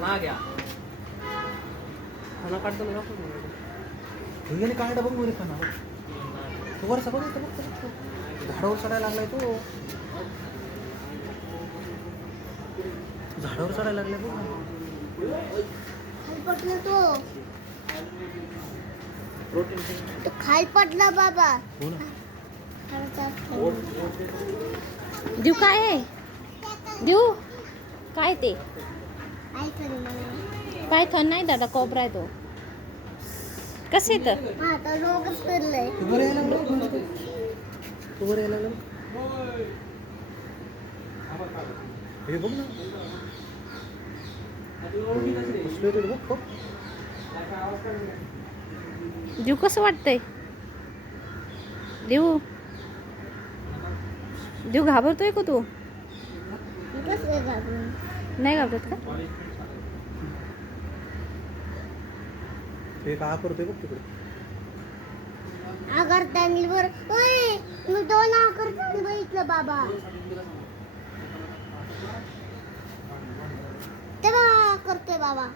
ना घ्या खाना काढतो ना हे काढा बघ वर खाना तो वरचा बघ इथं बघ झाडावर चढायला लागलाय तो झाडावर चढायला लागलाय बघ खाली पडला तो प्रोटीन खाली पडला बाबा हो ना देऊ काय आहे देऊ काय ते पायथॉन नाही दादा कोबरा आहे तो कसं येतं आता रोगच पडलंय तू वर यायला लागला तू वर यायला लागला हे बघ ना कसलं येतं बघ बघ देऊ कसं वाटतंय देऊ देऊ घाबरतोय का तू कसं घाबरून नाही घाबरत का हे का करतोय बघ तिकडे आकार त्यांनीवर ओय मी दोन आकार त्यांनी बघितलं बाबा ते बघा करतोय बाबा